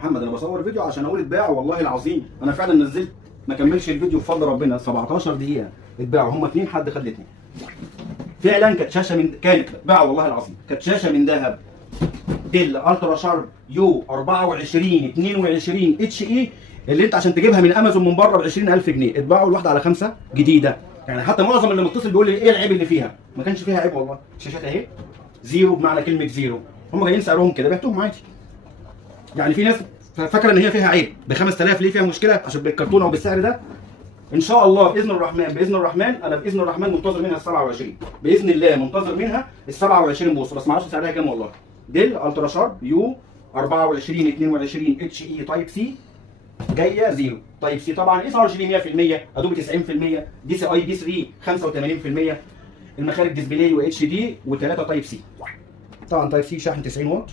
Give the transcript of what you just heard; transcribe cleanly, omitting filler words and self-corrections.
محمد انا بصور فيديو عشان اقول اتباع، والله العظيم انا فعلا نزلت ما كملش الفيديو بفضل ربنا 17 دقيقه اتباعوا، هم اتنين، حد خد الاتنين. فعلا كانت شاشه من اتباع والله العظيم، كانت شاشه من ذهب ديل الترا شارب يو 24 22 اتش اي، اللي انت عشان تجيبها من امازون من بره ب 20000 جنيه، اتباعوا الواحده على 5 جديده. يعني حتى معظم اللي متصل بيقول لي ايه العيب اللي فيها؟ ما كانش فيها عيب والله، الشاشات اهي زيرو بمعنى كلمه زيرو، هم جايين سعرهم كده بعتهم عادي. يعني في ناس فاكره ان هي فيها عيب ب 5000، ليه فيها مشكله؟ عشان بالكرتونه وبالسعر ده. ان شاء الله باذن الرحمن انا باذن الرحمن منتظر منها ال 27 باذن الله، منتظر منها ال 27 بوصه، بس ما اعرفش سعرها كام والله. ديل الترا شارب يو 24 22 اتش اي تايب سي، جايه زيرو تايب سي طبعا، اس ار جي بي 100%، ادوبي 90%، دي سي اي بي 3 85%، المخارج ديسبلاي و اتش دي و3 تايب سي. طبعا تايب سي شاحن 90 واط،